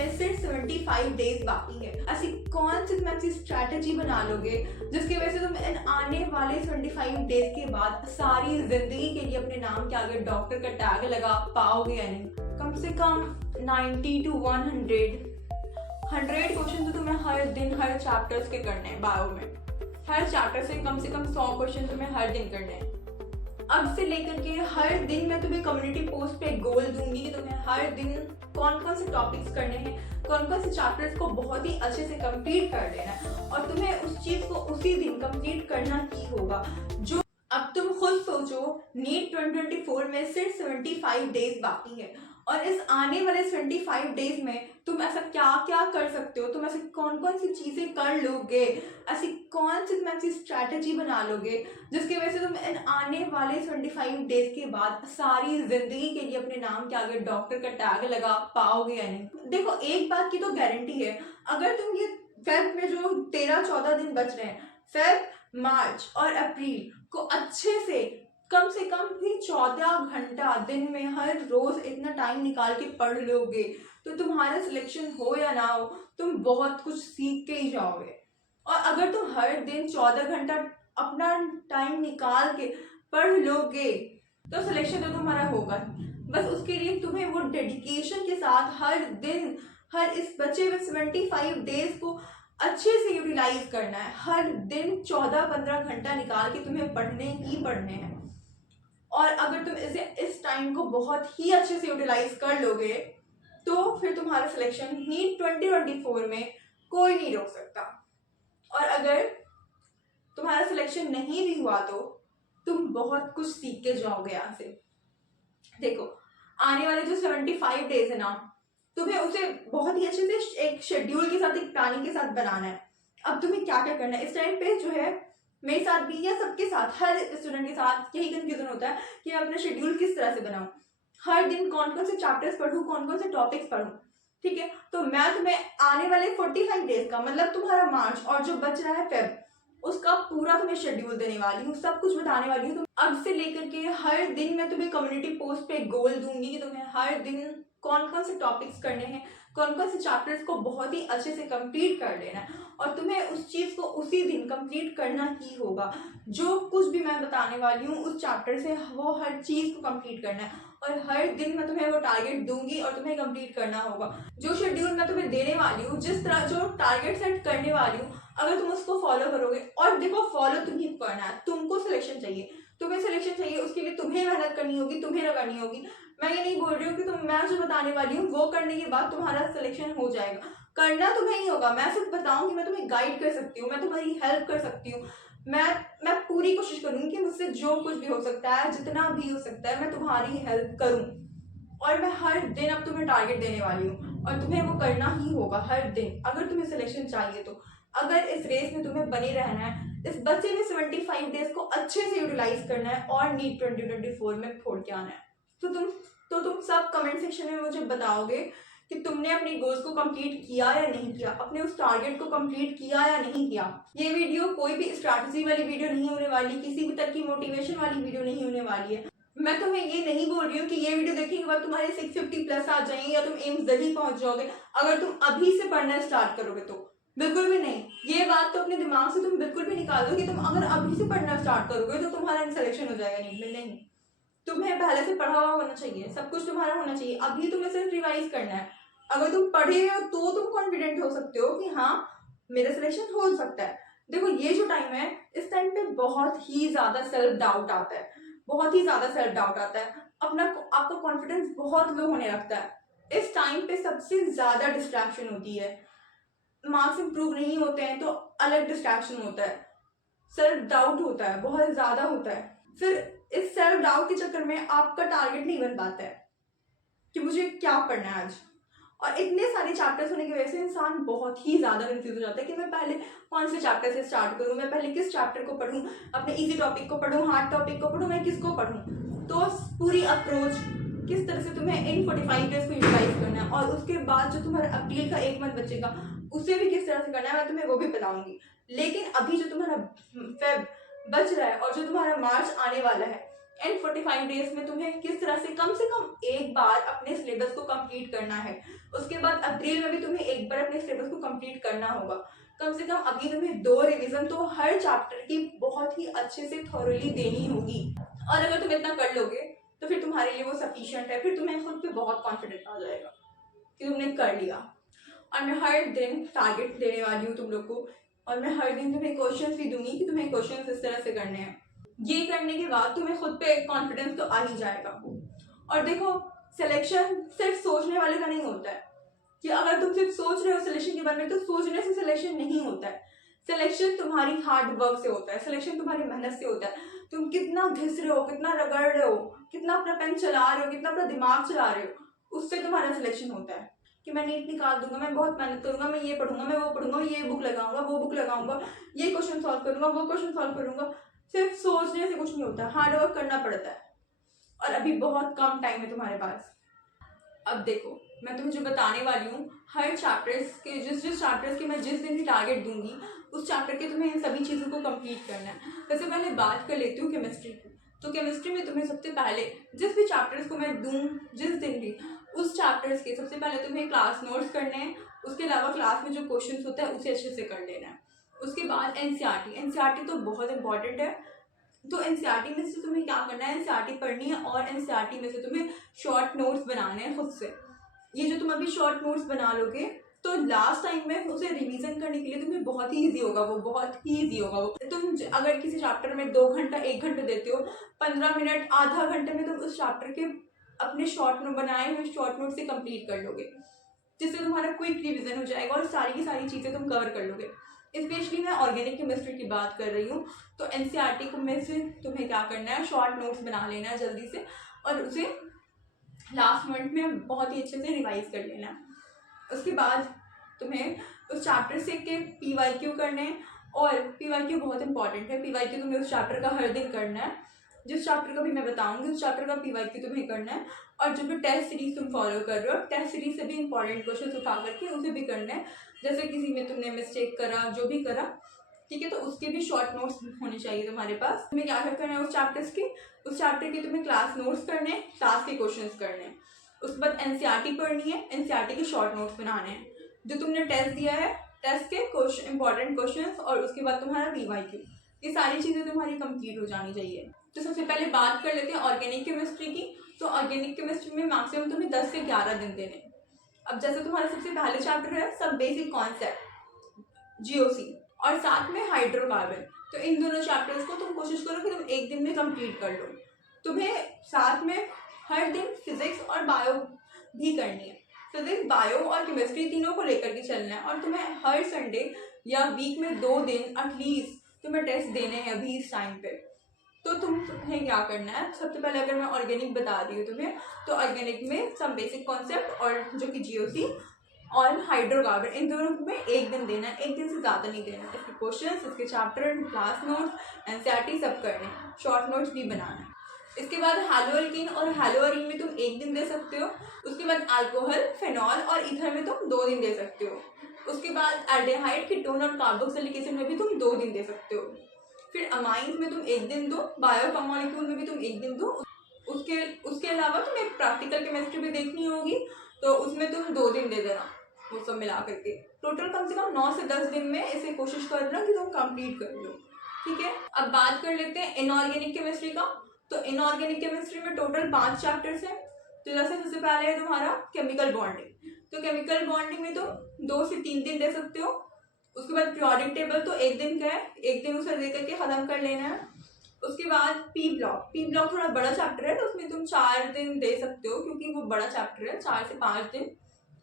में सिर्फ 75 डेज बाकी है। ऐसी कौन सी तुम ऐसी स्ट्रैटेजी बना लोगे जिसकी वजह से तुम इन आने वाले 75 डेज के बाद सारी जिंदगी के लिए अपने नाम के आगे डॉक्टर का टैग लगा पाओगे या नहीं? कम से कम 90 to 100 क्वेश्चन तो तुम्हें हर दिन हर चैप्टर्स के करने हैं। बायो में हर चैप्टर से कम 100 क्वेश्चन तुम्हें हर दिन करने हैं। अब से लेकर के हर दिन मैं तुम्हें कम्युनिटी पोस्ट पे गोल दूंगी कि तुम्हें हर दिन कौन कौन से टॉपिक्स करने हैं, कौन कौन से चैप्टर्स को बहुत ही अच्छे से कंप्लीट कर लेना है और तुम्हें उस चीज को उसी दिन कंप्लीट करना ही होगा। जो अब तुम खुद सोचो, नीट 2024 में सिर्फ 75 डेज बाकी है और इस आने वाले 75 डेज में तुम ऐसा क्या क्या कर सकते हो, तुम ऐसी कौन कौन सी चीजें कर लोगे, ऐसी कौन सी तुम ऐसी स्ट्रैटेजी बना लोगे जिसकी वजह से तुम इन आने वाले 75 डेज के बाद सारी जिंदगी के लिए अपने नाम के आगे डॉक्टर का टैग लगा पाओगे या नहीं? देखो, एक बात की तो गारंटी है, अगर तुम ये फेब में जो 13-14 दिन बच रहे हैं, फेब, मार्च और अप्रैल को अच्छे से कम भी 14 घंटा दिन में हर रोज इतना टाइम निकाल के पढ़ लोगे तो तुम्हारा सिलेक्शन हो या ना हो, तुम बहुत कुछ सीख के ही जाओगे। और अगर तुम हर दिन 14 घंटा अपना टाइम निकाल के पढ़ लोगे तो सिलेक्शन तो तुम्हारा होगा। बस उसके लिए तुम्हें वो डेडिकेशन के साथ हर दिन, हर इस बचे हुए 75 डेज को अच्छे से यूटिलाइज करना है। हर दिन 14-15 घंटा निकाल के तुम्हें पढ़ने ही पढ़ने हैं। और अगर तुम इस टाइम को बहुत ही अच्छे से यूटिलाइज कर लोगे तो फिर तुम्हारा सिलेक्शन नीट 2024 में कोई नहीं रोक सकता। और अगर तुम्हारा सिलेक्शन नहीं भी हुआ तो तुम बहुत कुछ सीख के जाओगे यहाँ से। देखो, आने वाले जो 75 डेज है ना, तुम्हें उसे बहुत ही अच्छे से एक शेड्यूल के साथ, एक प्लानिंग के साथ बनाना है। अब तुम्हें क्या क्या करना है इस टाइम पे, जो है मेरे साथ भी या सबके साथ, हर स्टूडेंट के साथ यही कंफ्यूजन होता है कि मैं अपना शेड्यूल किस तरह से बनाऊं, हर दिन कौन कौन से चैप्टर्स पढूं, कौन कौन से टॉपिक्स पढूं। ठीक है, तो मैं तुम्हें आने वाले 45 डेज का, मतलब तुम्हारा मार्च और जो बच रहा है फेब, उसका पूरा तुम्हें शेड्यूल देने वाली हूँ, सब कुछ बताने वाली हूँ। अब से लेकर के हर दिन मैं तुम्हें कम्युनिटी पोस्ट पे गोल दूंगी कि तुम्हें हर दिन कौन कौन से टॉपिक्स करने हैं, कौन कौन से चैप्टर्स को बहुत ही अच्छे से कंप्लीट कर लेना है और तुम्हें उस चीज़ को उसी दिन कंप्लीट करना ही होगा। जो कुछ भी मैं बताने वाली हूँ उस चैप्टर से वो हर चीज़ को कंप्लीट करना है और हर दिन मैं तुम्हें वो टारगेट दूंगी और तुम्हें कंप्लीट करना होगा। जो शेड्यूल मैं तुम्हें देने वाली हूँ, जिस तरह जो टारगेट सेट करने वाली हूँ, अगर तुम उसको फॉलो करोगे, और देखो फॉलो तुम्हें करना है, तुमको सिलेक्शन चाहिए, तुम्हें सिलेक्शन चाहिए, उसके लिए तुम्हें मेहनत करनी होगी, तुम्हें लगानी होगी। मैं ये नहीं बोल रही हूँ कि मैं जो बताने वाली हूँ वो करने के बाद तुम्हारा सिलेक्शन हो जाएगा, करना तुम्हें ही होगा। मैं सिर्फ बताऊंगी, मैं तुम्हें गाइड कर सकती हूँ, मैं तुम्हारी हेल्प कर सकती हूँ। मैं पूरी कोशिश करूंगी कि मुझसे जो कुछ भी हो सकता है, जितना भी हो सकता है, मैं तुम्हारी हेल्प करूँ। और मैं हर दिन अब तुम्हें टारगेट देने वाली हूँ और तुम्हें वो करना ही होगा हर दिन, अगर तुम्हें सिलेक्शन चाहिए तो। अगर इस रेस में तुम्हें बने रहना है, इस बचे में 75 डेज को अच्छे से यूटिलाइज करना है और नीट 2024 में फोड़ के आना है, तो तुम सब कमेंट सेक्शन में मुझे बताओगे कि तुमने अपने गोल्स को कंप्लीट किया या नहीं किया, अपने उस टारगेट को कंप्लीट किया या नहीं किया। ये वीडियो कोई भी स्ट्रैटेजी वाली वीडियो नहीं होने वाली, किसी भी तरह की मोटिवेशन वाली वीडियो नहीं होने वाली है। मैं तुम्हें ये नहीं बोल रही हूँ कि ये वीडियो देखने के बाद तुम्हारे 650 प्लस आ जाएंगे या तुम एम्स जल्दी पहुंच जाओगे अगर तुम अभी से पढ़ना स्टार्ट करोगे तो। बिल्कुल भी नहीं, ये बात तो अपने दिमाग से तुम बिल्कुल भी निकाल दो कि तुम अगर अभी से पढ़ना स्टार्ट करोगे तो तुम्हारा सिलेक्शन हो जाएगा नीट में। नहीं, तुम्हें पहले से पढ़ा हुआ होना चाहिए, सब कुछ तुम्हारा होना चाहिए। अभी तुम्हें सिर्फ रिवाइज करना है। अगर तुम पढ़े हो तो तुम कॉन्फिडेंट हो सकते हो कि हाँ मेरा सिलेक्शन हो सकता है। देखो, ये जो टाइम है, इस टाइम पे बहुत ही ज्यादा सेल्फ डाउट आता है, बहुत ही ज्यादा सेल्फ डाउट आता है, आपका कॉन्फिडेंस बहुत लो होने लगता है। इस टाइम पे सबसे ज्यादा डिस्ट्रैक्शन होती है, मार्क्स इंप्रूव नहीं होते हैं तो अलग डिस्ट्रैक्शन होता है, सेल्फ डाउट होता है, बहुत ज्यादा होता है। फिर इस सेल्फ डाउट के चक्कर में आपका टारगेट नहीं बन पाता है कि मुझे क्या पढ़ना है आज। और इतने सारे चैप्टर्स होने की वजह से इंसान बहुत ही ज्यादा कंफ्यूज हो जाता है कि मैं पहले कौन से चैप्टर से स्टार्ट करूं, मैं पहले किस चैप्टर को पढूं, अपने इजी टॉपिक को पढूं, हार्ड टॉपिक को पढूं, मैं किसको पढूं। तो पूरी अप्रोच किस तरह से तुम्हें इन 45 डेज को यूटिलाइज करना है और उसके बाद जो तुम्हारा अप्रैल का 1 मंथ बचेगा उसे भी किस तरह से करना है, मैं तुम्हें वो भी बताऊंगी। लेकिन अभी जो तुम्हारा फेब बच रहा है और जो तुम्हारा मार्च आने वाला है, इन 45 डेज में तुम्हें किस तरह से कम एक बार अपने सिलेबस को कंप्लीट करना है। उसके बाद अप्रैल में भी तुम्हें एक बार अपने सिलेबस को कंप्लीट करना होगा। कम से कम अभी तुम्हें 2 रिवीजन तो हर चैप्टर की बहुत ही अच्छे से थॉरोली देनी होगी। और अगर तुम इतना कर लोगे तो फिर तुम्हारे लिए वो सफिशिएंट है। फिर तुम्हें खुद पे बहुत कॉन्फिडेंस आ जाएगा कि तुमने कर लिया। और मैं हर दिन टारगेट देने वाली हूँ तुम लोग को, और मैं हर दिन तुम्हें क्वेश्चंस भी दूंगी कि तुम्हें क्वेश्चंस इस तरह से करने हैं। ये करने के बाद तुम्हें खुद पे कॉन्फिडेंस तो आ ही जाएगा। और देखो, सिलेक्शन सिर्फ सोचने वाले का नहीं होता है कि अगर तुम सिर्फ सोच रहे हो सिलेक्शन के बारे में, तो सोचने से सिलेक्शन नहीं होता है। सिलेक्शन तुम्हारी हार्ड वर्क से होता है, सिलेक्शन तुम्हारी मेहनत से होता है। तुम कितना घिस रहे हो, कितना रगड़ रहे हो, कितना अपना पेन चला रहे हो, कितना अपना दिमाग चला रहे हो, उससे तुम्हारा सिलेक्शन होता है। कि मैं नीट निकाल दूंगा, मैं बहुत मेहनत करूंगा, मैं ये पढ़ूंगा, मैं वो पढ़ूंगा, ये बुक लगाऊंगा, वो बुक लगाऊंगा, ये क्वेश्चन सॉल्व करूंगा, वो क्वेश्चन सॉल्व करूंगा। सिर्फ सोचने से कुछ नहीं होता, हार्ड वर्क करना पड़ता है। और अभी बहुत कम टाइम है तुम्हारे पास। अब देखो, मैं तुम्हें जो बताने वाली हूँ, हर चैप्टर्स के जिस चैप्टर्स के मैं जिस दिन भी टारगेट दूंगी, उस चैप्टर के तुम्हें इन सभी चीज़ों को कंप्लीट करना है। जैसे पहले बात कर लेती हूँ केमिस्ट्री की। तो केमिस्ट्री में तुम्हें सबसे पहले जिस भी चैप्टर्स को मैं दूँ जिस दिन भी, उस चैप्टर्स के सबसे पहले तुम्हें क्लास नोट्स करने हैं। उसके अलावा क्लास में जो क्वेश्चन होता है उसे अच्छे से कर लेना है। उसके बाद एनसीईआरटी तो बहुत इंपॉर्टेंट है। तो एनसीईआरटी में से तुम्हें क्या करना है, एनसीईआरटी पढ़नी है, और एनसीईआरटी में से तुम्हें शॉर्ट नोट्स बनाने हैं खुद से। ये जो तुम अभी शॉर्ट नोट्स बना लोगे तो लास्ट टाइम में उसे रिवीजन करने के लिए तुम्हें बहुत ही ईजी होगा वो, बहुत ही ईजी होगा वो। तुम अगर किसी चैप्टर में 2 घंटा 1 घंटे देते हो, 15 मिनट आधा घंटे में तुम उस चैप्टर के अपने शॉर्ट नोट बनाए हुए शॉर्ट नोट से कंप्लीट कर लोगे, जिससे तुम्हारा क्विक रिवीजन हो जाएगा और सारी की सारी चीज़ें तुम कवर कर लोगे। स्पेशली मैं ऑर्गेनिक केमिस्ट्री की बात कर रही हूँ। तो एनसीईआरटी को में से तुम्हें क्या करना है, शॉर्ट नोट्स बना लेना है जल्दी से, और उसे लास्ट मिनट में बहुत ही अच्छे से रिवाइज कर लेना। उसके बाद तुम्हें उस चैप्टर से के पीवाईक्यू करने हैं, और पीवाईक्यू बहुत इंपॉर्टेंट है। पीवाईक्यू तुम्हें उस चैप्टर का हर दिन करना है। जिस चैप्टर का भी मैं बताऊंगी उस चैप्टर का पीवाईक्यू तुम्हें करना है। और जो भी टेस्ट सीरीज तुम फॉलो कर रहे हो, टेस्ट सीरीज से भी इंपॉर्टेंट क्वेश्चन उठा करके उसे भी करना है। जैसे किसी में तुमने मिस्टेक करा, जो भी करा, ठीक है, तो उसके भी शॉर्ट नोट्स होने चाहिए तुम्हारे पास। तुम्हें क्या करना है, उस चैप्टर के तुम्हें क्लास नोट्स करने हैं, क्लास के क्वेश्चंस करने हैं। उसके बाद एनसीईआरटी पढ़नी है, एनसीईआरटी के शॉर्ट नोट्स बनाने हैं। जो तुमने टेस्ट दिया है, टेस्ट के क्वेश्चन, इंपॉर्टेंट क्वेश्चंस, और उसके बाद तुम्हारा पीवाईक्यू, ये सारी चीज़ें तुम्हारी कंप्लीट हो जानी चाहिए। तो सबसे पहले बात कर लेते हैं ऑर्गेनिक केमिस्ट्री की। तो ऑर्गेनिक केमिस्ट्री में मैक्सिमम तुम्हें 10 से 11 दिन देने। अब जैसे तुम्हारा सबसे पहले चैप्टर है सब बेसिक कॉन्सेप्ट, जीओसी, और साथ में हाइड्रोकार्बन। तो इन दोनों चैप्टर्स को तुम कोशिश करो कि तुम एक दिन में कंप्लीट कर लो। तुम्हें साथ में हर दिन फिजिक्स और बायो भी करनी है। फिजिक्स, बायो और केमिस्ट्री तीनों को लेकर के चलना है। और तुम्हें हर संडे या वीक में 2 दिन एटलीस्ट तुम्हें टेस्ट देने हैं अभी इस टाइम पे। तो तुम्हें क्या करना है, सबसे पहले अगर मैं ऑर्गेनिक बता रही हूँ तुम्हें, तो ऑर्गेनिक में सब बेसिक कॉन्सेप्ट और जो कि जीओसी और हाइड्रोकार्बन, इन दोनों में एक दिन देना है, एक दिन से ज़्यादा नहीं देना। इसके क्वेश्चंस, इसके चैप्टर, क्लास नोट्स, एनसीईआरटी सब करने, शॉर्ट नोट्स भी बनाना है। इसके बाद हैलोअल्कीन और हैलोअरीन में तुम एक दिन दे सकते हो। उसके बाद अल्कोहल, फेनॉल और ईथर में तुम 2 दिन दे सकते हो। उसके बाद एल्डिहाइड, कीटोन और कार्बोक्सिलिक एसिड में भी तुम 2 दिन दे सकते हो। फिर अमाइंस में तुम एक दिन दो, बायो कमोलिक्यूल में भी तुम एक दिन दो। उसके अलावा तुम्हें प्रैक्टिकल केमिस्ट्री भी देखनी होगी, तो उसमें तुम 2 दिन दे देना, वो सब मिला करके। टोटल कम से कम 9 से 10 दिन में इसे कोशिश करना कि तुम कंप्लीट कर लो, ठीक है। अब बात कर लेते हैं इनऑर्गेनिक केमिस्ट्री का। तो इनऑर्गेनिक केमिस्ट्री में टोटल 5 चैप्टर्स हैं। तो जैसे सबसे पहले है तुम्हारा केमिकल बॉन्डिंग। तो केमिकल बॉन्डिंग में तुम 2 से 3 दिन दे सकते हो। उसके बाद पीरियोडिक टेबल तो एक दिन का है, एक दिन उसे देकर के ख़त्म कर लेना है। उसके बाद पी ब्लॉक थोड़ा बड़ा चैप्टर है, तो उसमें तुम 4 दिन दे सकते हो, क्योंकि वो बड़ा चैप्टर है, 4 से 5 दिन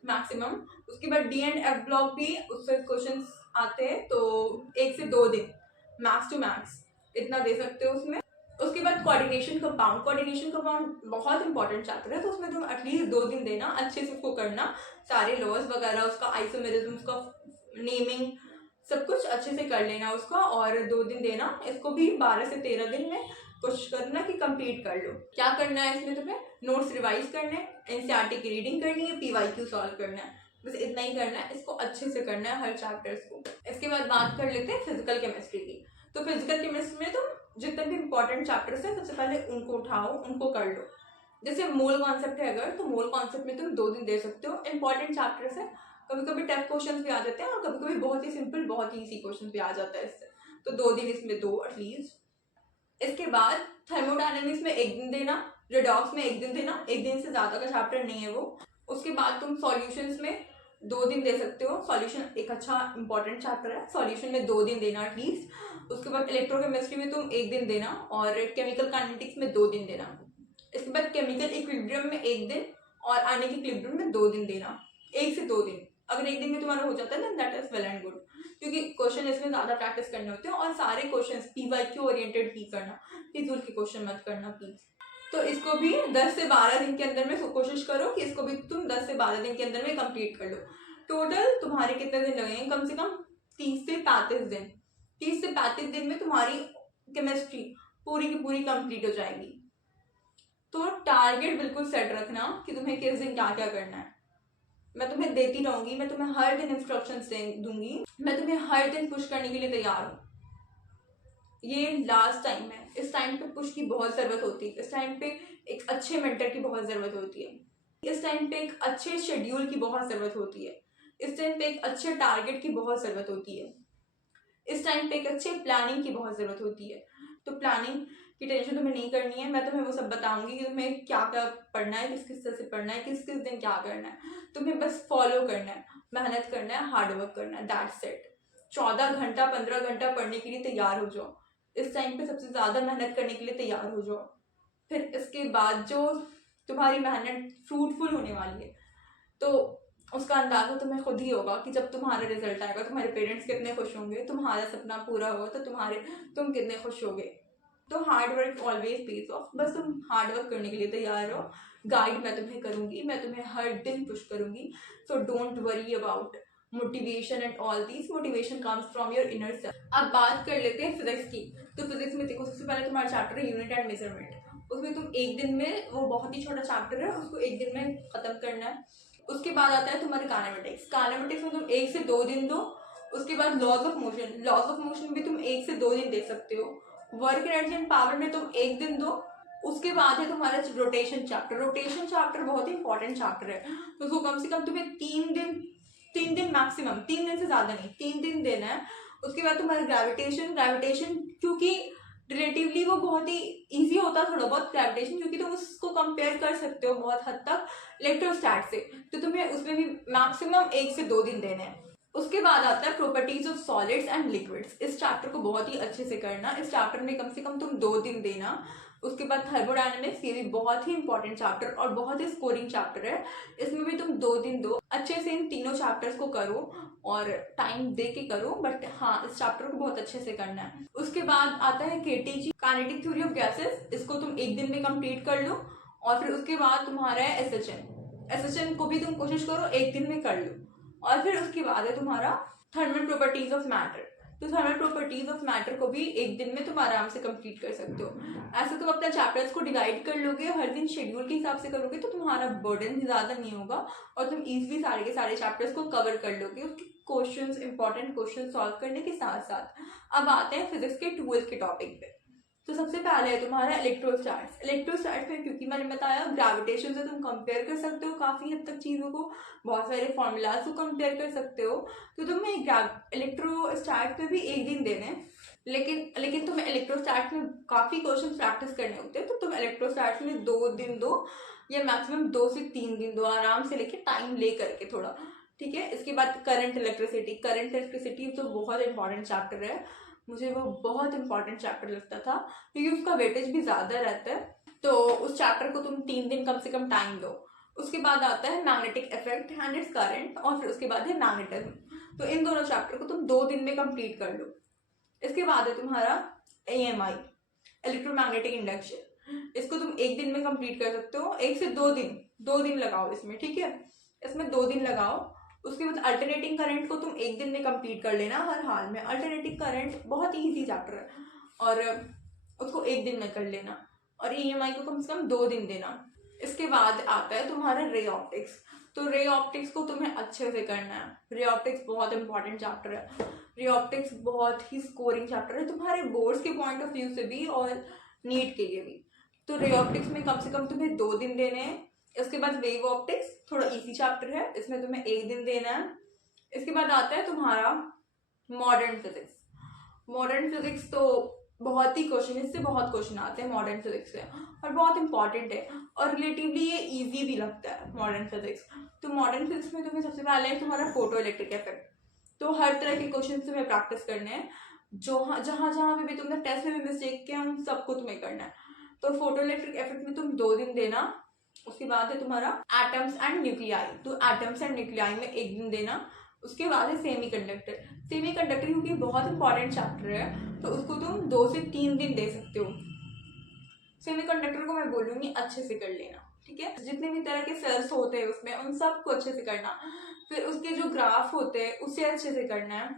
मैक्सिमम। उसके बाद डी एंड एफ ब्लॉक भी, उससे क्वेश्चन आते हैं, तो 1 से 2 दिन मैक्स टू मैक्स इतना दे सकते हो उसमें। उसके बाद कोऑर्डिनेशन कंपाउंड बहुत इंपॉर्टेंट चैप्टर है, तो उसमें तुम एटलीस्ट 2 दिन देना, अच्छे से उसको करना, सारे लॉज वगैरह, उसका आइसोमेरिज्म, उसका नेमिंग, सब कुछ अच्छे से कर लेना उसका, और 2 दिन देना। इसको भी 12 से 13 दिन में कोशिश करना कि कंप्लीट कर लो। क्या करना है इसमें, तुम्हें नोट्स रिवाइज करने, एनसीईआरटी की रीडिंग करनी है, पीवाईक्यू सॉल्व करना है, बस इतना ही करना है। इसको अच्छे से करना है हर चैप्टर्स को। इसके बाद बात कर लेते हैं फिजिकल केमिस्ट्री की। तो फिजिकल केमिस्ट्री में तुम जितने भी इंपॉर्टेंट चैप्टर्स हैं सबसे पहले उनको उठाओ, उनको कर लो। जैसे मोल कॉन्सेप्ट है अगर, तो मोल कॉन्सेप्ट में तुम 2 दिन दे सकते हो। इंपॉर्टेंट चैप्टर्स है, कभी कभी टफ क्वेश्चंस भी आ जाते हैं और कभी कभी बहुत ही सिंपल बहुत ही इजी क्वेश्चन भी आ जाता है इससे, तो 2 दिन इसमें दो एटलीस्ट। इसके बाद थर्मोडायनेमिक्स में 1 दिन देना, रेडॉक्स में 1 दिन देना, 1 दिन से ज़्यादा का चैप्टर नहीं है वो। उसके बाद तुम सॉल्यूशंस में 2 दिन दे सकते हो, सॉल्यूशन एक अच्छा इंपॉर्टेंट चैप्टर है, सॉल्यूशन में 2 दिन देना एटलीस्ट। उसके बाद इलेक्ट्रोकेमिस्ट्री में तुम 1 दिन देना और केमिकल काइनेटिक्स में 2 दिन देना। इसके बाद केमिकल इक्विलिब्रियम में 1 दिन और आयनिक इक्विलिब्रियम में 2 दिन देना, 1 से 2 दिन। अगर 1 दिन में तुम्हारा हो जाता है ना, that is well and good, क्योंकि क्वेश्चन इसमें ज़्यादा प्रैक्टिस करने होते हैं और सारे क्वेश्चन PYQ ओरिएंटेड ही करना, फिजूल के क्वेश्चन मत करना प्लीज। तो इसको भी 10 से 12 दिन के अंदर में कोशिश करो कि इसको भी तुम 10 से 12 दिन के अंदर में कंप्लीट कर लो। टोटल तुम्हारे कितने दिन लगेंगे? कम से कम 30 से 35 दिन। 30 से 35 दिन में तुम्हारी केमिस्ट्री पूरी की पूरी कंप्लीट हो जाएगी। तो टारगेट बिल्कुल सेट रखना कि तुम्हें किस दिन क्या क्या करना है। मैं तुम्हें देती रहूंगी, मैं तुम्हें हर दिन इंस्ट्रक्शंस दूंगी, मैं तुम्हें हर दिन पुश करने के लिए तैयार हूँ। ये लास्ट टाइम है, इस टाइम पे पुश की बहुत ज़रूरत होती है, इस टाइम पे एक अच्छे मेंटर की बहुत ज़रूरत होती है, इस टाइम पे एक अच्छे शेड्यूल की बहुत ज़रूरत होती है, इस टाइम पे एक अच्छे टारगेट की बहुत ज़रूरत होती है, इस टाइम पे एक अच्छे प्लानिंग की बहुत ज़रूरत होती है। तो प्लानिंग की टेंशन तुम्हें नहीं करनी है, मैं तुम्हें वो सब बताऊंगी कि तुम्हें क्या क्या पढ़ना है, किस किस तरह से पढ़ना है, किस किस दिन क्या करना है। तुम्हें बस फॉलो करना है, मेहनत करना है, हार्डवर्क करना है, दैट्स इट। 14 घंटा 15 घंटा पढ़ने के लिए तैयार हो जाओ, इस टाइम पे सबसे ज़्यादा मेहनत करने के लिए तैयार हो जाओ। फिर इसके बाद जो तुम्हारी मेहनत फ्रूटफुल होने वाली है, तो उसका अंदाज़ा तुम्हें खुद ही होगा कि जब तुम्हारा रिजल्ट आएगा तुम्हारे पेरेंट्स कितने खुश होंगे, तुम्हारा सपना पूरा होगा तो तुम कितने खुश होगे। तो hard work always page of, बस तुम हार्ड वर्क करने के लिए तैयार रहो। गाइड मैं तुम्हें करूँगी, मैं तुम्हें हर दिन पुश करूँगी। So don't worry about motivation and all these, motivation comes from your inner self. अब बात कर लेते हैं फिजिक्स की। तो फिजिक्स में देखो, सबसे पहले तुम्हारा चैप्टर है यूनिट एंड मेजरमेंट। उसमें तुम 1 दिन में, वो बहुत ही छोटा चैप्टर है, उसको 1 दिन में खत्म करना है। उसके बाद आता है तुम्हारे काइनेमेटिक्स। काइनेमेटिक्स में तुम 1 से 2 दिन दो। उसके बाद laws of motion, laws of motion भी तुम 1 से 2 दिन दे सकते हो। वर्क एनर्जी एंड पावर में तुम 1 दिन दो। उसके बाद है तुम्हारा रोटेशन चैप्टर। रोटेशन चैप्टर बहुत ही इंपॉर्टेंट चैप्टर है, तो उसको कम से कम तुम्हें 3 दिन मैक्सिमम, 3 दिन से ज़्यादा नहीं, 3 दिन देना है। उसके बाद तुम्हारा ग्रेविटेशन क्योंकि रिलेटिवली वो बहुत ही ईजी होता है थोड़ा बहुत ग्रेविटेशन, क्योंकि तुम उसको कंपेयर कर सकते हो बहुत हद तक इलेक्ट्रोस्टैट से, तो तुम्हें उसमें भी मैक्सिमम 1 से 2 दिन देने हैं। उसके बाद आता है properties of solids and liquids. इस चैप्टर को बहुत ही अच्छे से करना, इस चैप्टर में कम से कम तुम 2 दिन देना। उसके बाद थर्मोडायनेमिक्स, ये भी बहुत ही इंपॉर्टेंट चैप्टर और बहुत ही स्कोरिंग चैप्टर है, इसमें भी तुम 2 दिन दो। अच्छे से इन तीनों चैप्टर्स को करो और टाइम दे के करो, बट हाँ इस चैप्टर को बहुत अच्छे से करना है। उसके बाद आता है KTG, kinetic theory of gases. इसको तुम 1 दिन में कंप्लीट कर लो। और फिर उसके बाद तुम्हारा है SHM को भी तुम कोशिश करो 1 दिन में कर लो। और फिर उसके बाद है तुम्हारा थर्मल प्रॉपर्टीज ऑफ मैटर। तो थर्मल प्रॉपर्टीज ऑफ मैटर को भी 1 दिन में तुम आराम से कंप्लीट कर सकते हो। ऐसे तुम अपने चैप्टर्स को डिवाइड कर लोगे, हर दिन शेड्यूल के हिसाब से करोगे, तो तुम्हारा बर्डन ज़्यादा नहीं होगा और तुम इजीली सारे के सारे चैप्टर्स को कवर कर लोगे उसके क्वेश्चंस, इंपॉर्टेंट क्वेश्चन सॉल्व करने के साथ साथ। अब आते हैं फिजिक्स के 12th के टॉपिक पे। तो सबसे पहले है तुम्हारा इलेक्ट्रोस्टैट्स। इलेक्ट्रोस्टैट्स में क्योंकि मैंने बताया ग्रेविटेशन से तुम कंपेयर कर सकते हो काफ़ी हद तक चीज़ों को, बहुत सारे फॉर्मूलाज को कंपेयर कर सकते हो, तो तुम्हें इलेक्ट्रोस्टैट्स में भी 1 दिन देने। लेकिन तुम्हें इलेक्ट्रोस्टैट्स में काफ़ी क्वेश्चन प्रैक्टिस करने होते हैं, तो तुम इलेक्ट्रोस्टैट्स में 2 दिन दो या मैक्सिमम 2 से 3 दिन दो, आराम से लेके टाइम ले करके थोड़ा, ठीक है। इसके बाद करंट इलेक्ट्रिसिटी तो बहुत इंपॉर्टेंट चैप्टर है, मुझे वो बहुत इंपॉर्टेंट चैप्टर लगता था क्योंकि उसका वेटेज भी ज़्यादा रहता है, तो उस चैप्टर को तुम 3 दिन कम से कम टाइम दो। उसके बाद आता है magnetic effect and its current, और फिर उसके बाद है मैग्नेटिज्म। तो इन दोनों चैप्टर को तुम 2 दिन में कंप्लीट कर लो। इसके बाद है तुम्हारा AMI, इलेक्ट्रोमैग्नेटिक इंडक्शन। इसको तुम 1 दिन में कंप्लीट कर सकते हो, 1 से 2 दिन लगाओ इसमें, ठीक है, इसमें 2 दिन लगाओ। उसके बाद अल्टरनेटिंग करंट को तुम 1 दिन में कंप्लीट कर लेना हर हाल में। अल्टरनेटिंग करंट बहुत ही ईजी चैप्टर है और उसको 1 दिन में कर लेना, और EMI को कम से कम 2 दिन देना। इसके बाद आता है तुम्हारा रे ऑप्टिक्स। तो रे ऑप्टिक्स को तुम्हें अच्छे से करना है। रे ऑप्टिक्स बहुत इंपॉर्टेंट चैप्टर है। रे ऑप्टिक्स बहुत ही स्कोरिंग चैप्टर है तुम्हारे बोर्ड्स के पॉइंट ऑफ व्यू से भी और नीट के लिए भी। तो रे ऑप्टिक्स में कम से कम तुम्हें 2 दिन देने हैं। इसके बाद वेव ऑप्टिक्स थोड़ा इजी चैप्टर है, इसमें तुम्हें 1 दिन देना है। इसके बाद आता है तुम्हारा मॉडर्न फिजिक्स। मॉडर्न फिजिक्स तो बहुत ही क्वेश्चन, इससे बहुत क्वेश्चन आते हैं मॉडर्न फिजिक्स से, और बहुत इंपॉर्टेंट है और रिलेटिवली ये इजी भी लगता है मॉडर्न फिजिक्स। तो मॉडर्न फिजिक्स में तुम्हें सबसे पहले है तुम्हारा फोटो इलेक्ट्रिक इफेक्ट। तो हर तरह के क्वेश्चन तुम्हें प्रैक्टिस करने हैं, जो जहाँ जहाँ पे भी तुमने टेस्ट में भी मिस्टेक किया उन सबको तुम्हें करना है। तो फोटो इलेक्ट्रिक इफेक्ट में तुम 2 दिन देना। उसके बाद है तुम्हारा एटम्स एंड न्यूक्लियाई। तो एटम्स एंड न्यूक्लियाई में 1 दिन देना। उसके बाद है सेमी कंडक्टर। सेमी कंडक्टर क्योंकि बहुत इंपॉर्टेंट चैप्टर है तो उसको तुम 2 से 3 दिन दे सकते हो। सेमी कंडक्टर को मैं बोलूँगी अच्छे से कर लेना, ठीक है। जितने भी तरह के सेल्स होते हैं उसमें उन सबको अच्छे से करना। फिर उसके जो ग्राफ होते हैं उसे अच्छे से करना है,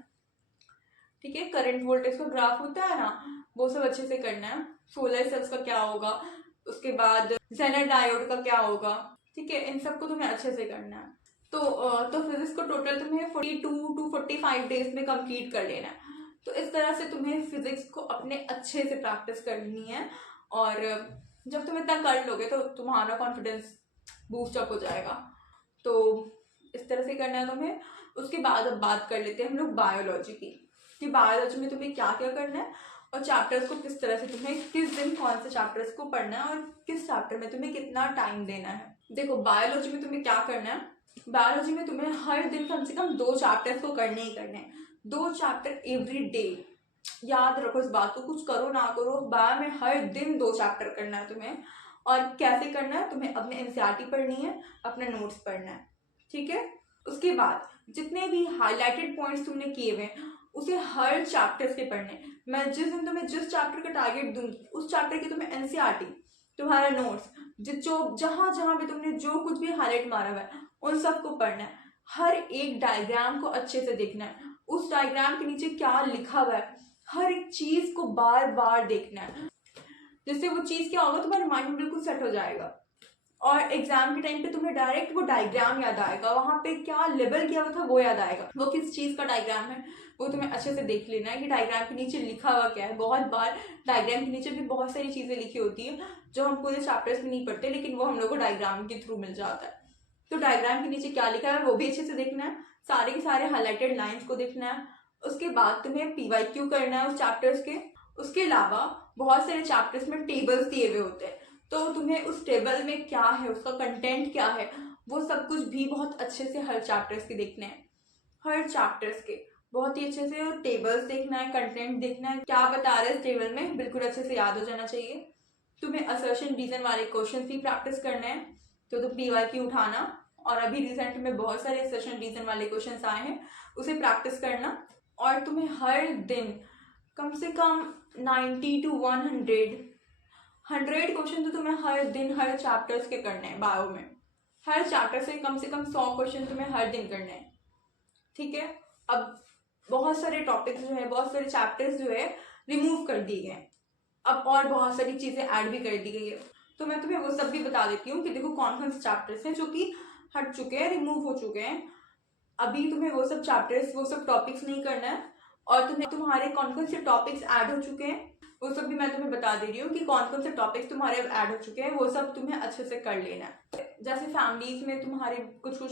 ठीक है। करंट वोल्टेज का ग्राफ होता है ना, वो सब अच्छे से करना है। सोलर सेल्स का क्या होगा, उसके बाद जेनर डायोड का क्या होगा, ठीक है। इन सबको तुम्हें अच्छे से करना है। तो फिजिक्स को टोटल तुम्हें 42 to 45 डेज में कंप्लीट कर लेना है। तो इस तरह से तुम्हें फिजिक्स को अपने अच्छे से प्रैक्टिस करनी है, और जब तुम इतना कर लोगे तो तुम्हारा कॉन्फिडेंस बूस्ट अप हो जाएगा। तो इस तरह से करना है तुम्हें। उसके बाद अब बात कर लेते हैं हम लोग बायोलॉजी की, कि बायोलॉजी में तुम्हें क्या क्या करना है और चैप्टर्स को किस तरह से तुम्हें किस दिन कौन से चैप्टर्स को पढ़ना है और किस चैप्टर में तुम्हें कितना टाइम देना है। देखो बायोलॉजी में तुम्हें क्या करना है, बायोलॉजी में तुम्हें हर दिन कम से कम 2 चैप्टर्स को करने ही करने हैं। 2 चैप्टर एवरी डे। याद रखो इस बात को, कुछ करो ना करो, बायो में हर दिन 2 चैप्टर करना है तुम्हें। और कैसे करना है, तुम्हें अपने एनसीईआरटी पढ़नी है, अपना नोट्स पढ़ना है, ठीक है। उसके बाद जितने भी हाईलाइटेड पॉइंट्स तुमने किए हुए उसे हर चैप्टर के पढ़ने। मैं जिस दिन तुम्हें जिस चैप्टर का टारगेट दूंगी उस चैप्टर की तुम्हें एनसीईआरटी, तुम्हारा नोट्स, जो जहां जहां भी तुमने जो कुछ भी हाईलाइट मारा हुआ है उन सबको पढ़ना है। हर एक डायग्राम को अच्छे से देखना है, उस डायग्राम के नीचे क्या लिखा हुआ है, हर एक चीज को बार बार देखना है, जिससे वो चीज क्या होगा तुम्हारे माइंड में बिल्कुल सेट हो जाएगा। और एग्जाम के टाइम पे तुम्हें डायरेक्ट वो डायग्राम याद आएगा, वहां पे क्या लेबल किया हुआ था वो याद आएगा, वो किस चीज का डायग्राम है वो तुम्हें अच्छे से देख लेना है कि डायग्राम के नीचे लिखा हुआ क्या है। बहुत बार डायग्राम के नीचे भी बहुत सारी चीजें लिखी होती है जो हम पूरे चैप्टर्स में नहीं पढ़ते, लेकिन वो हम लोग को डायग्राम के थ्रू मिल जाता है। तो डायग्राम के नीचे क्या लिखा है वो भी अच्छे से देखना है, सारे के सारे हाईलाइटेड लाइन्स को देखना है। उसके बाद तुम्हें पीवाईक्यू करना है उस चैप्टर्स के। उसके अलावा बहुत सारे चैप्टर्स में टेबल्स दिए हुए होते हैं, तो तुम्हें उस टेबल में क्या है, उसका कंटेंट क्या है, वो सब कुछ भी बहुत अच्छे से हर चैप्टर्स के देखने हैं। हर चैप्टर्स के बहुत ही अच्छे से टेबल्स देखना है, कंटेंट देखना है, क्या बता रहे हैं इस टेबल में, बिल्कुल अच्छे से याद हो जाना चाहिए। तुम्हें असर्शन रीजन वाले क्वेश्चन भी प्रैक्टिस करने हैं, तो तुम पीवाईक्यू उठाना, और अभी रिसेंट में बहुत सारे असर्शन रीजन वाले क्वेश्चन आए हैं उसे प्रैक्टिस करना। और तुम्हें हर दिन कम से कम 90 to 100 क्वेश्चन तो तुम्हें हर दिन हर चैप्टर्स के करने हैं। बायो में हर चैप्टर से कम 100 क्वेश्चन तुम्हें हर दिन करने हैं, ठीक है। अब बहुत सारे टॉपिक्स जो है, बहुत सारे चैप्टर्स जो है रिमूव कर दिए गए, अब और बहुत सारी चीजें ऐड भी कर दी गई है। तो मैं तुम्हें वो सब भी बता देती हूँ कि देखो कौन कौन से चैप्टर्स हैं जो कि हट चुके हैं, रिमूव हो चुके हैं। अभी तुम्हें वो सब चैप्टर्स, वो सब टॉपिक्स नहीं करना है, और तुम्हारे कौन कौन से टॉपिक्स ऐड हो चुके हैं वो सब भी मैं तुम्हें बता दे रही हूँ कि कौन कौन से टॉपिक्स तुम्हारे ऐड हो चुके हैं, वो सब तुम्हें अच्छे से कर लेना है। जैसे फैमिलीज में तुम्हारे कुछ कुछ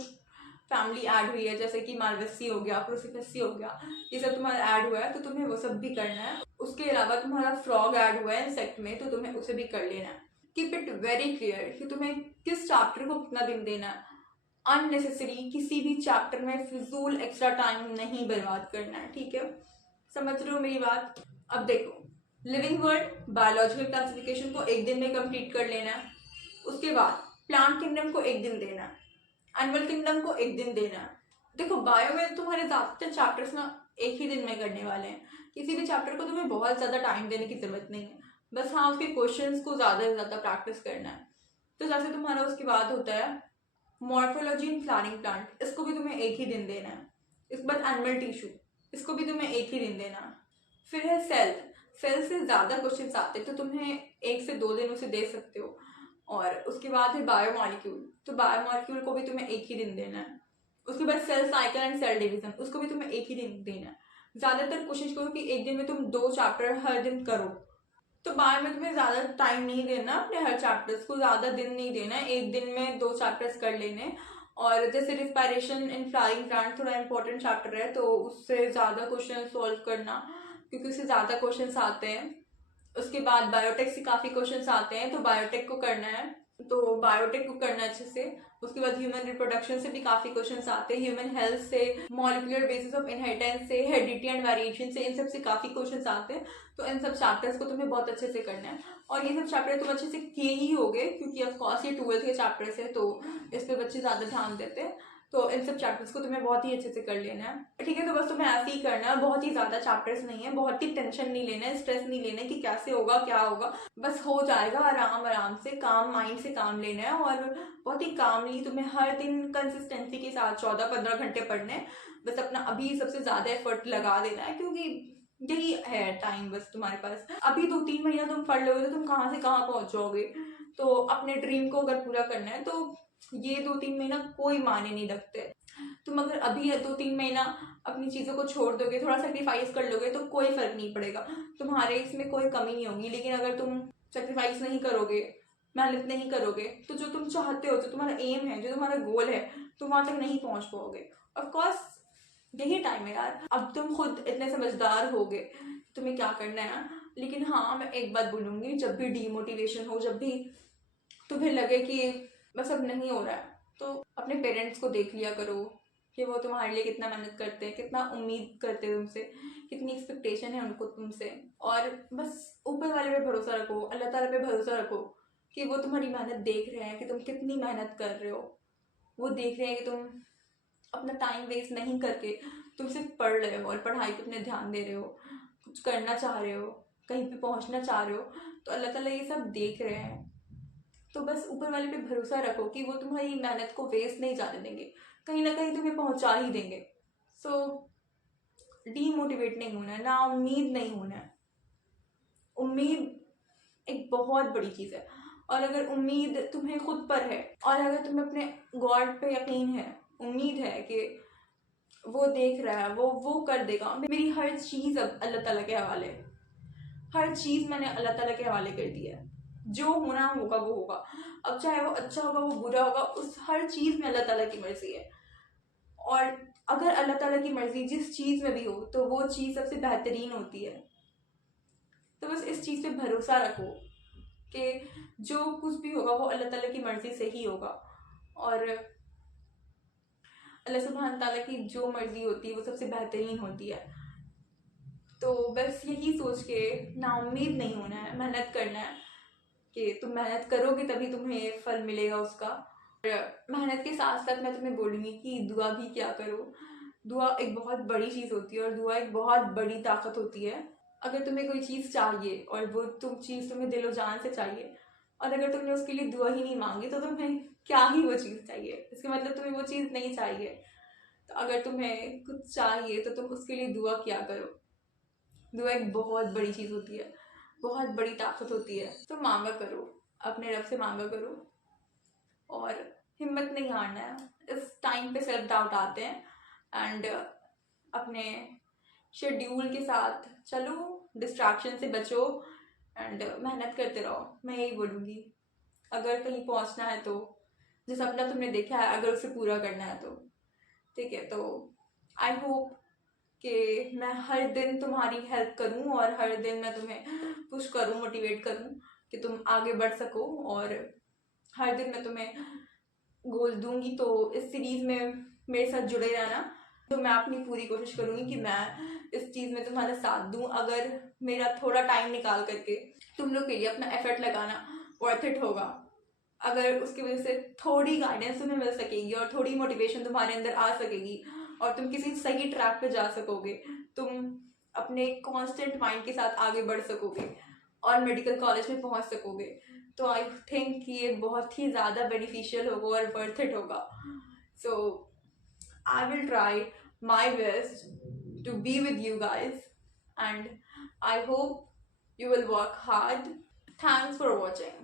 फैमिली ऐड हुई है, जैसे कि मार्वेसी हो गया, क्रूसिफेसी हो गया, ये सब तुम्हारा ऐड हुआ है तो तुम्हें वो सब भी करना है। उसके अलावा तुम्हारा फ्रॉग ऐड हुआ है इंसेक्ट में, तो तुम्हें उसे भी कर लेना है। कीप इट वेरी क्लियर कि तुम्हें किस चैप्टर को कितना दिन देना है। अननेसेसरी किसी भी चैप्टर में फिजूल एक्स्ट्रा टाइम नहीं बर्बाद करना है, ठीक है। समझ रहे हो मेरी बात। अब देखो लिविंग वर्ल्ड बायोलॉजिकल क्लासिफिकेशन को 1 दिन में कंप्लीट कर लेना है। उसके बाद प्लांट किंगडम को 1 दिन देना है, एनिमल किंगडम को 1 दिन देना है। देखो बायो में तुम्हारे ज़्यादातर चैप्टर्स ना 1 ही दिन में करने वाले हैं, किसी भी चैप्टर को तुम्हें बहुत ज़्यादा टाइम देने की जरूरत नहीं है, बस हाँ उसके क्वेश्चंस को ज़्यादा से ज़्यादा प्रैक्टिस करना है। तो जैसे तुम्हारा उसके बाद होता है मॉर्फोलॉजी इन फ्लावरिंग प्लांट, इसको भी तुम्हें 1 ही दिन देना है। इसके बाद एनिमल टिश्यू, इसको भी तुम्हें 1 ही दिन देना है। फिर है सेल से ज़्यादा क्वेश्चन आते हैं तो तुम्हें 1 से 2 दिन उसे दे सकते हो। और उसके बाद है बायोमॉलिक्यूल, तो बायोमॉलिक्यूल को भी तुम्हें एक ही दिन देना है। उसके बाद cell cycle and cell division, उसको भी तुम्हें एक ही दिन देना है। ज़्यादातर कोशिश करो कि एक दिन में तुम 2 चैप्टर हर दिन करो। तो बायो में तुम्हें ज़्यादा टाइम नहीं देना, अपने हर चैप्टर्स को ज़्यादा दिन नहीं देना है, एक दिन में 2 चैप्टर्स कर लेने। और जैसे रिस्पायरेशन इन फ्लाइंग प्लांट थोड़ा इंपॉर्टेंट चैप्टर है, तो उससे ज़्यादा क्वेश्चन सॉल्व करना, क्योंकि उससे ज़्यादा क्वेश्चंस आते हैं। उसके बाद बायोटेक से काफ़ी क्वेश्चंस आते हैं, तो बायोटेक को करना है, तो बायोटेक को करना अच्छे से। उसके बाद ह्यूमन रिप्रोडक्शन से भी काफ़ी क्वेश्चंस आते हैं, ह्यूमन हेल्थ से, मॉलिक्यूलर बेसिस ऑफ इनहेरिटेंस से, हेरिडिटी एंड वेरिएशन से, इन सब से काफ़ी क्वेश्चंस आते हैं। तो इन सब चैप्टर्स को तुम्हें बहुत अच्छे से करना है, और ये सब चैप्टर तुम अच्छे से किए ही होगे, क्योंकि ऑफकोर्स ये 12th के चैप्टर्स है, तो इस पर बच्चे ज़्यादा ध्यान देते हैं। तो इन सब चैप्टर्स को तुम्हें बहुत ही अच्छे से कर लेना है, ठीक है। तो बस तुम्हें ऐसे ही करना है, बहुत ही ज़्यादा चैप्टर्स नहीं है, बहुत ही टेंशन नहीं लेना है, स्ट्रेस नहीं लेना है कि कैसे होगा क्या होगा, बस हो जाएगा आराम आराम से, काम माइंड से काम लेना है। और बहुत ही कामली तुम्हें हर दिन कंसिस्टेंसी के साथ 14-15 घंटे पढ़ने हैं। बस अपना अभी सबसे ज़्यादा एफर्ट लगा देना है, क्योंकि यही है टाइम बस तुम्हारे पास। अभी 2-3 महीना तुम पढ़ लोगे तो तुम कहाँ से कहाँ पहुँच जाओगे। तो अपने ड्रीम को अगर पूरा करना है तो ये 2-3 महीना कोई मायने नहीं रखते। तुम अगर अभी 2-3 महीना अपनी चीज़ों को छोड़ दोगे, थोड़ा सेक्रीफाइस कर लोगे, तो कोई फर्क नहीं पड़ेगा, तुम्हारे इसमें कोई कमी नहीं होगी। लेकिन अगर तुम सेक्रीफाइस नहीं करोगे, मेहनत नहीं करोगे, तो जो तुम चाहते हो, जो तुम्हारा एम है, जो तुम्हारा गोल है, तुम वहाँ तक नहीं पहुँच पाओगे। ऑफकोर्स यही टाइम है यार, अब तुम खुद इतने समझदार हो गए, तुम्हें क्या करना है। लेकिन हाँ, मैं एक बात बोलूँगी, जब भी डीमोटिवेशन हो, जब भी तुम्हें लगे कि बस अब नहीं हो रहा है, तो अपने पेरेंट्स को देख लिया करो कि वो तुम्हारे लिए कितना मेहनत करते हैं, कितना उम्मीद करते हैं तुमसे, कितनी एक्सपेक्टेशन है उनको तुमसे। और बस ऊपर वाले पे भरोसा रखो, अल्लाह ताला पे भरोसा रखो कि वो तुम्हारी मेहनत देख रहे हैं, कि तुम कितनी मेहनत कर रहे हो। वो देख रहे हैं कि तुम अपना टाइम वेस्ट नहीं करके तुम सिर्फ पढ़ रहे हो और पढ़ाई पे अपने ध्यान दे रहे हो, कुछ करना चाह रहे हो, कहीं पे पहुंचना चाह रहे हो, तो अल्लाह ताला ये सब देख रहे हैं। तो बस ऊपर वाले पे भरोसा रखो कि वो तुम्हारी मेहनत को वेस्ट नहीं जाने देंगे, कहीं ना कहीं तुम्हें पहुंचा ही देंगे। सो डीमोटिवेट नहीं होना है, ना उम्मीद नहीं होना है। उम्मीद एक बहुत बड़ी चीज़ है, और अगर उम्मीद तुम्हें खुद पर है, और अगर तुम्हें अपने गॉड पे यकीन है, उम्मीद है कि वो देख रहा है, वो कर देगा। मेरी हर चीज़ अब अल्लाह ताला के हवाले है, हर चीज़ मैंने अल्लाह ताला के हवाले कर दी है। जो होना होगा वो होगा, अब चाहे वो अच्छा होगा वो बुरा होगा, उस हर चीज़ में अल्लाह ताला की मर्जी है। और अगर अल्लाह ताला की मर्जी जिस चीज़ में भी हो, तो वो चीज़ सबसे बेहतरीन होती है। तो बस इस चीज़ पे भरोसा रखो कि जो कुछ भी होगा वो अल्लाह ताला की मर्जी से ही होगा, और अल्लाह सुब्हान ताला की जो मर्जी होती है वो सबसे बेहतरीन होती है। तो बस यही सोच के नाउम्मीद नहीं होना है, मेहनत करना है, कि तुम मेहनत करोगे तभी तुम्हें फल मिलेगा उसका। और मेहनत के साथ साथ मैं तुम्हें बोलूँगी कि दुआ भी क्या करो। दुआ एक बहुत बड़ी चीज़ होती है, और दुआ एक बहुत बड़ी ताकत होती है। अगर तुम्हें कोई चीज़ चाहिए और वो चीज़ तुम्हें दिलो जान से चाहिए, और अगर तुमने उसके लिए दुआ ही नहीं मांगी, तो तुम्हें क्या ही वो चीज़ चाहिए, इसका मतलब तुम्हें वो चीज़ नहीं चाहिए। तो अगर तुम्हें कुछ चाहिए तो तुम उसके लिए दुआ क्या करो। दुआ एक बहुत बड़ी चीज़ होती है, बहुत बड़ी ताकत होती है। तो मांगा करो, अपने रब से मांगा करो, और हिम्मत नहीं हारना है। इस टाइम पे सेल्फ डाउट आते हैं, एंड अपने शेड्यूल के साथ चलो, डिस्ट्रैक्शन से बचो, एंड मेहनत करते रहो। मैं यही बोलूँगी, अगर कहीं पहुँचना है तो, जो सपना तुमने देखा है अगर उसे पूरा करना है तो, ठीक है। तो आई होप कि मैं हर दिन तुम्हारी हेल्प करूं, और हर दिन मैं तुम्हें पुश करूं, मोटिवेट करूं कि तुम आगे बढ़ सको, और हर दिन मैं तुम्हें गोल दूंगी। तो इस सीरीज़ में मेरे साथ जुड़े रहना। तो मैं अपनी पूरी कोशिश करूंगी कि मैं इस चीज़ में तुम्हारा साथ दूं। अगर मेरा थोड़ा टाइम निकाल करके तुम लोग के लिए अपना एफर्ट लगाना वर्थ इट होगा, अगर उसकी वजह से थोड़ी गाइडेंस तुम्हें मिल सकेगी और थोड़ी मोटिवेशन तुम्हारे अंदर आ सकेगी, और तुम किसी सही ट्रैक पे जा सकोगे, तुम अपने कांस्टेंट माइंड के साथ आगे बढ़ सकोगे, और मेडिकल कॉलेज में पहुंच सकोगे, तो आई थिंक कि ये बहुत ही ज़्यादा बेनिफिशियल होगा और वर्थ इट होगा। So I will try my best to be with you guys, and I hope you will work hard. Thanks for watching.